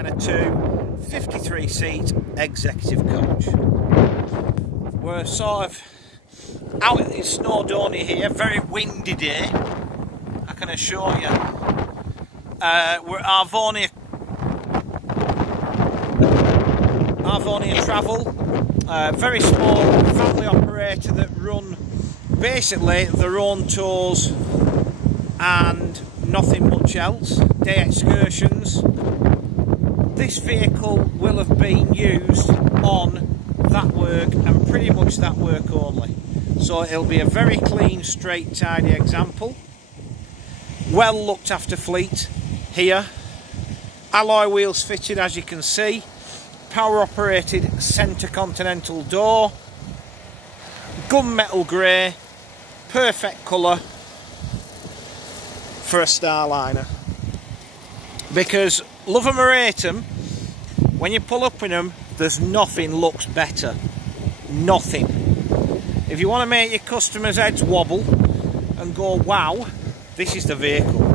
Starliner 2 53 seat executive coach. We're sort of out in Snowdonia here, very windy day, I can assure you. We're at Arvonia Travel, very small family operator that run basically their own tours and nothing much else, day excursions. This vehicle will have been used on that work and pretty much that work only. So it'll be a very clean, straight, tidy example. Well looked after fleet here. Alloy wheels fitted, as you can see. Power operated centre continental door. Gunmetal grey. Perfect colour for a Starliner. Because, love 'em or hate 'em, when you pull up in them, there's nothing looks better. Nothing. If you want to make your customers' heads wobble and go, wow, this is the vehicle.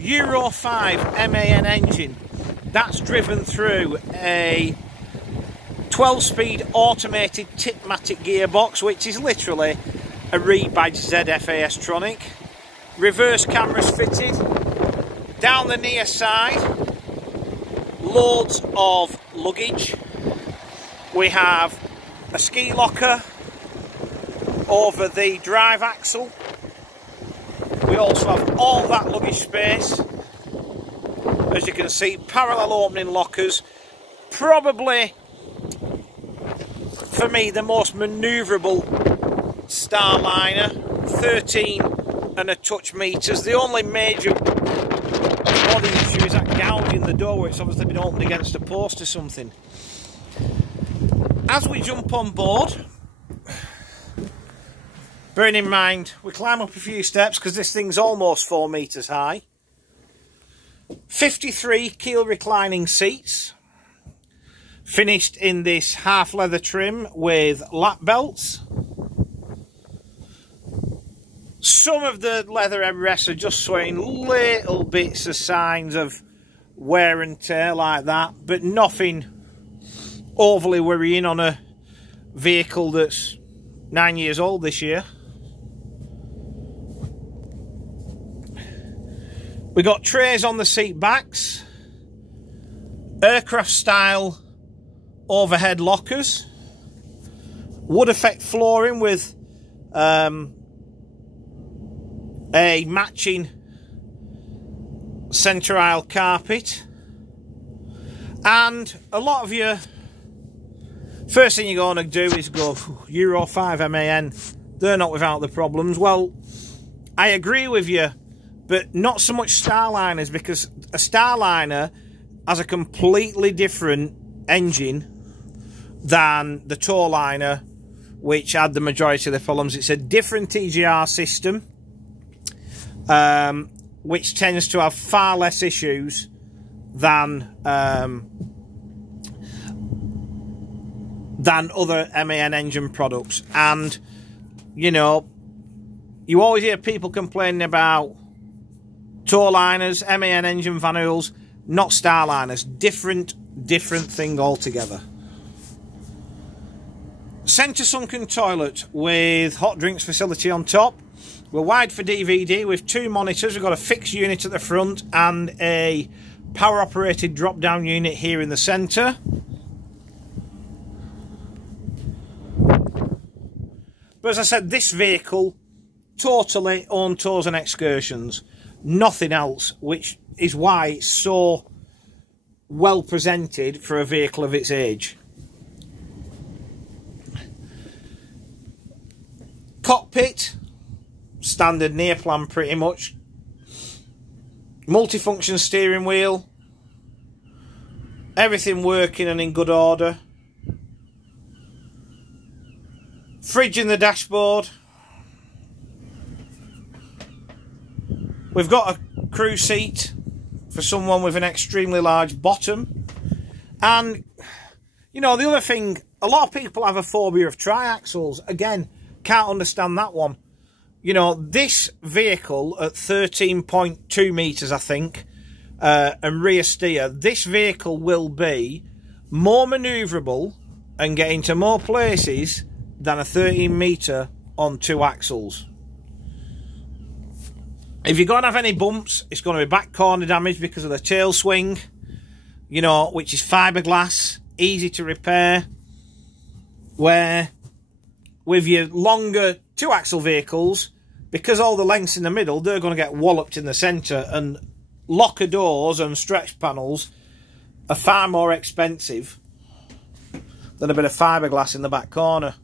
Euro 5 MAN engine. That's driven through a 12-speed automated Tipmatic gearbox, which is literally a rebadged ZFAS Tronic. Reverse cameras fitted. Down the near side, loads of luggage. We have a ski locker over the drive axle. We also have all that luggage space. As you can see, parallel opening lockers. Probably, for me, the most manoeuvrable Starliner. 13 and a touch meters. The only major body issue is that gouge in the door where it's obviously been opened against a post or something. As we jump on board, bearing in mind we climb up a few steps because this thing's almost 4 meters high. 53 keel reclining seats, finished in this half leather trim with lap belts. Some of the leather headrests are just showing little bits of signs of wear and tear like that, but nothing overly worrying on a vehicle that's 9 years old this year. We got trays on the seat backs, aircraft style overhead lockers, wood effect flooring with a matching centre aisle carpet, and a lot of you, first thing you're going to do is go, Euro 5 MAN, they're not without the problems. Well, I agree with you, but not so much Starliners, because a Starliner has a completely different engine than the Towliner, which had the majority of the problems. It's a different TGR system, which tends to have far less issues than other MAN engine products. And, you know, you always hear people complaining about Towliners, MAN engine van Hoels, not Starliners. Different thing altogether. Centre sunken toilet with hot drinks facility on top. We're wide for DVD with 2 monitors. We've got a fixed unit at the front and a power operated drop down unit here in the centre. But as I said, this vehicle totally own tours and excursions, nothing else, which is why it's so well presented for a vehicle of its age. Cockpit, standard Neoplan pretty much. Multifunction steering wheel, everything working and in good order. Fridge in the dashboard. We've got a crew seat for someone with an extremely large bottom. And, you know, the other thing, a lot of people have a phobia of triaxles. Again, can't understand that one. You know, this vehicle at 13.2 metres, I think, and rear steer, this vehicle will be more manoeuvrable and get into more places than a 13 metre on 2 axles. If you're going to have any bumps, it's going to be back corner damage because of the tail swing, you know, which is fiberglass, easy to repair. Where with your longer 2-axle vehicles, because all the lengths in the middle, they're going to get walloped in the centre, and locker doors and stretch panels are far more expensive than a bit of fiberglass in the back corner.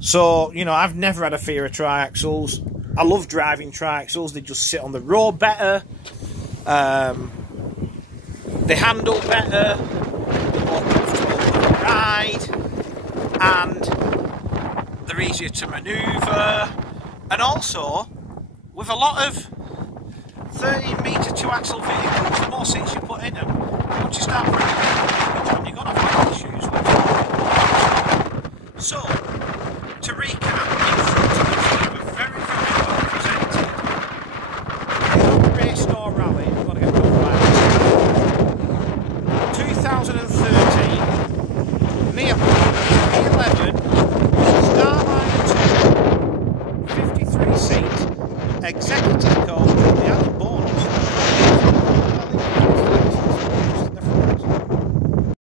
So, you know, I've never had a fear of triaxles. I love driving triaxles. They just sit on the road better. They handle better. They're more comfortable to ride. And they're easier to manoeuvre. And also, with a lot of 13 metre 2-axle vehicles